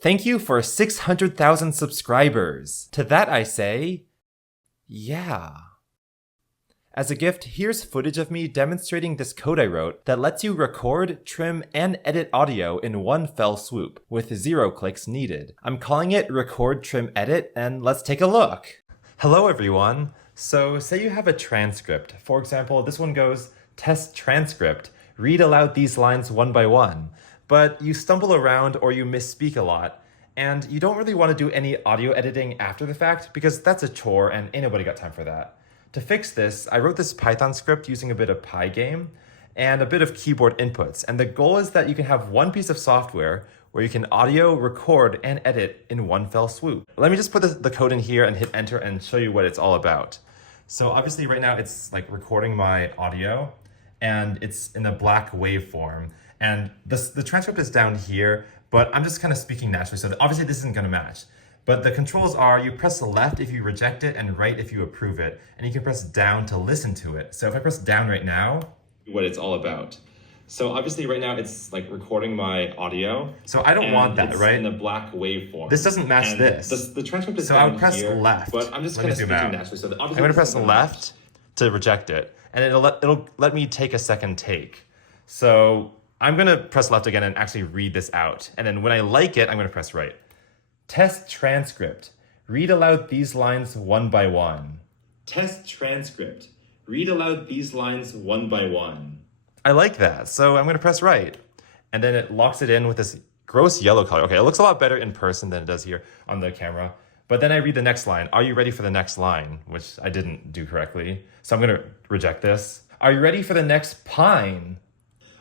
Thank you for 600,000 subscribers. To that I say, yeah. As a gift, here's footage of me demonstrating this code I wrote that lets you record, trim, and edit audio in one fell swoop, with 0 clicks needed. I'm calling it Record, Trim, Edit, and let's take a look. Hello everyone. So say you have a transcript. For example, this one goes, test transcript, read aloud these lines one by one. But you stumble around or you misspeak a lot, and you don't really want to do any audio editing after the fact because that's a chore and ain't nobody got time for that. To fix this, I wrote this Python script using a bit of Pygame and a bit of keyboard inputs. And the goal is that you can have one piece of software where you can audio, record, and edit in one fell swoop. Let me just put the code in here and hit enter and show you what it's all about. So obviously right now it's like recording my audio and it's in a black waveform. And the transcript is down here, but I'm just kind of speaking naturally. So obviously this isn't gonna match. But the controls are, you press left if you reject it and right if you approve it. And you can press down to listen to it. So if I press down right now, what it's all about. So obviously right now it's like recording my audio. So I don't want that, right? In the black waveform. This doesn't match and this. The transcript is down here. So I'll press left. But I'm just kind of speaking naturally. So I'm gonna press left to reject it. And it'll let me take a second take. So I'm gonna press left again and actually read this out. And then when I like it, I'm gonna press right. Test transcript. Read aloud these lines one by one. Test transcript. Read aloud these lines one by one. I like that, so I'm gonna press right. And then it locks it in with this gross yellow color. Okay, it looks a lot better in person than it does here on the camera. But then I read the next line. Are you ready for the next line? Which I didn't do correctly. So I'm gonna reject this. Are you ready for the next pine?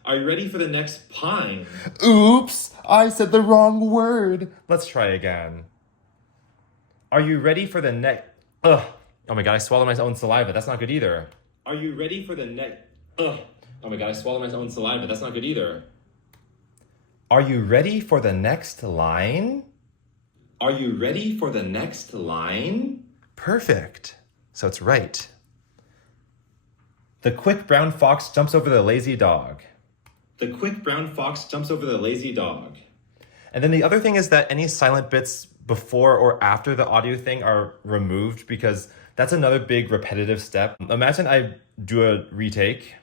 Are you ready for the next pine? Oops, I said the wrong word. Let's try again. Are you ready for the next... Ugh. Oh my God, I swallowed my own saliva. That's not good either. Are you ready for the next... Ugh. Oh my God, I swallowed my own saliva. That's not good either. Are you ready for the next line? Are you ready for the next line? Perfect. So it's right. The quick brown fox jumps over the lazy dog. The quick brown fox jumps over the lazy dog. And then the other thing is that any silent bits before or after the audio thing are removed because that's another big repetitive step. Imagine I do a retake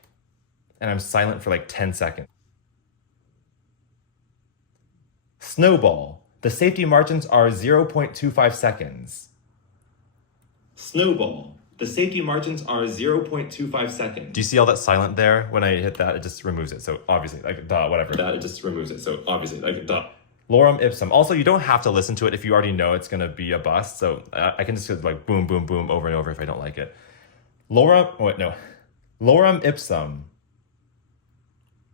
and I'm silent for like 10 seconds. Snowball. The safety margins are 0.25 seconds. Snowball. The safety margins are 0.25 seconds. Do you see all that silent there? When I hit that, it just removes it. So obviously, like, duh, whatever. That, it just removes it. So obviously, like, duh. Lorem ipsum. Also, you don't have to listen to it if you already know it's gonna be a bust. So I can just go like boom, boom, boom over and over if I don't like it. Lorem ipsum.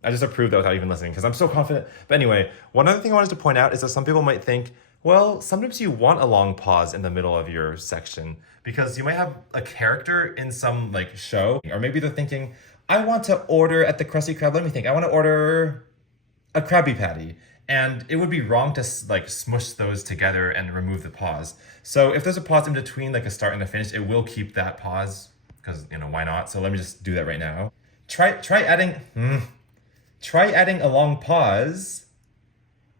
I just approved that without even listening because I'm so confident. But anyway, one other thing I wanted to point out is that some people might think, well, sometimes you want a long pause in the middle of your section because you might have a character in some like show, or maybe they're thinking, I want to order at the Krusty Krab. Let me think. I want to order a Krabby Patty. And it would be wrong to like smush those together and remove the pause. So if there's a pause in between like a start and a finish, it will keep that pause because, you know, why not? So let me just do that right now. Try adding a long pause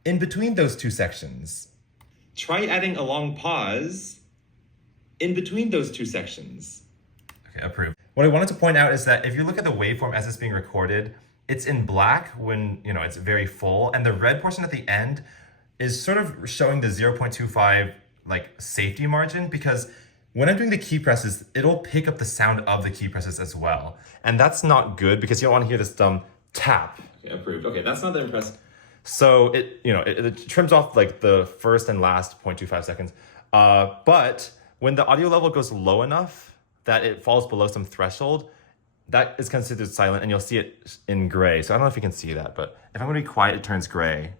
in between those two sections. Try adding a long pause in between those two sections. Okay, approved. What I wanted to point out is that if you look at the waveform as it's being recorded, it's in black when, you know, it's very full, and the red portion at the end is sort of showing the 0.25 like safety margin because when I'm doing the key presses, it'll pick up the sound of the key presses as well. And that's not good because you don't want to hear this dumb tap. Okay, approved. Okay, that's not that impressive. So it trims off like the first and last 0.25 seconds. But when the audio level goes low enough that it falls below some threshold, that is considered silent and you'll see it in gray. So I don't know if you can see that, but if I'm gonna be quiet, it turns gray.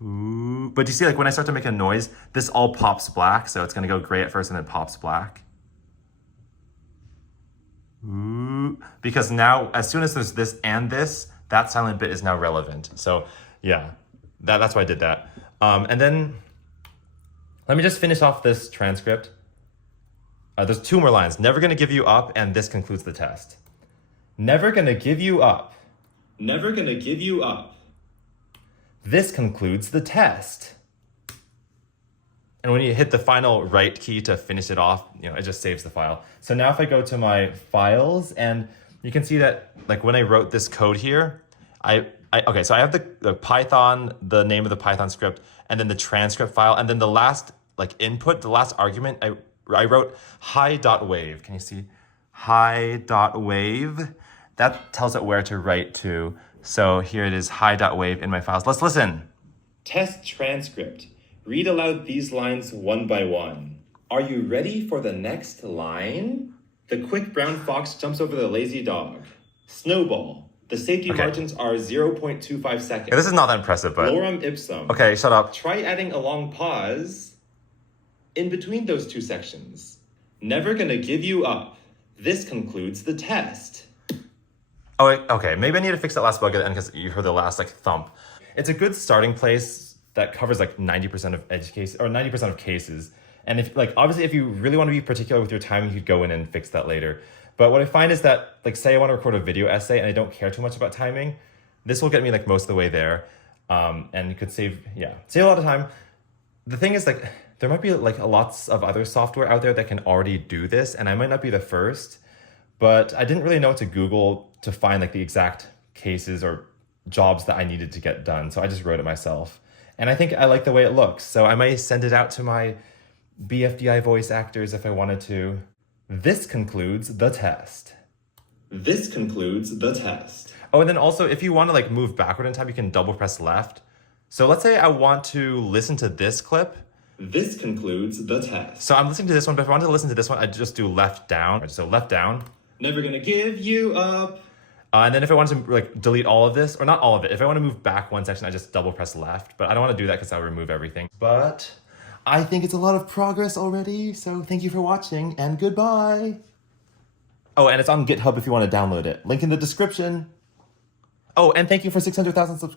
Ooh. But do you see like when I start to make a noise, this all pops black. So it's gonna go gray at first and then pops black. Ooh. Because now, as soon as there's this and this, that silent bit is now relevant. So yeah, that's why I did that. And then let me just finish off this transcript. There's 2 more lines. Never gonna give you up, and this concludes the test. Never gonna give you up. Never gonna give you up. This concludes the test. And when you hit the final right key to finish it off, it just saves the file. So now if I go to my files, and you can see that like when I wrote this code here, okay, so I have the Python, the name of the Python script, and then the transcript file, and then the last input, the last argument, I wrote hi.wave. Can you see? Hi.wave. That tells it where to write to. So here it is, hi.wave in my files. Let's listen. Test transcript. Read aloud these lines one by one. Are you ready for the next line? The quick brown fox jumps over the lazy dog. Snowball. The safety margins are 0.25 seconds. Yeah, this is not that impressive, but... Lorem ipsum. Okay, shut up. Try adding a long pause in between those two sections. Never gonna give you up. This concludes the test. Oh, okay, maybe I need to fix that last bug at the end because you heard the last thump. It's a good starting place that covers 90% of edge case or 90% of cases. And if obviously if you really want to be particular with your timing, you could go in and fix that later. But what I find is that say I want to record a video essay and I don't care too much about timing, this will get me most of the way there. And you could save a lot of time. The thing is there might be lots of other software out there that can already do this, and I might not be the first, but I didn't really know what to Google to find the exact cases or jobs that I needed to get done. So I just wrote it myself. And I think I like the way it looks. So I might send it out to my BFDI voice actors if I wanted to. This concludes the test. This concludes the test. Oh, and then also if you want to move backward in time, you can double press left. So let's say I want to listen to this clip. This concludes the test. So I'm listening to this one, but if I wanted to listen to this one, I'd just do left down. So left down. Never gonna give you up. And then if I wanted to delete all of this, or not all of it, if I want to move back one section, I just double press left. But I don't want to do that because I'll remove everything. But I think it's a lot of progress already. So thank you for watching and goodbye. Oh, and it's on GitHub if you want to download it. Link in the description. Oh, and thank you for 600,000 subscribers.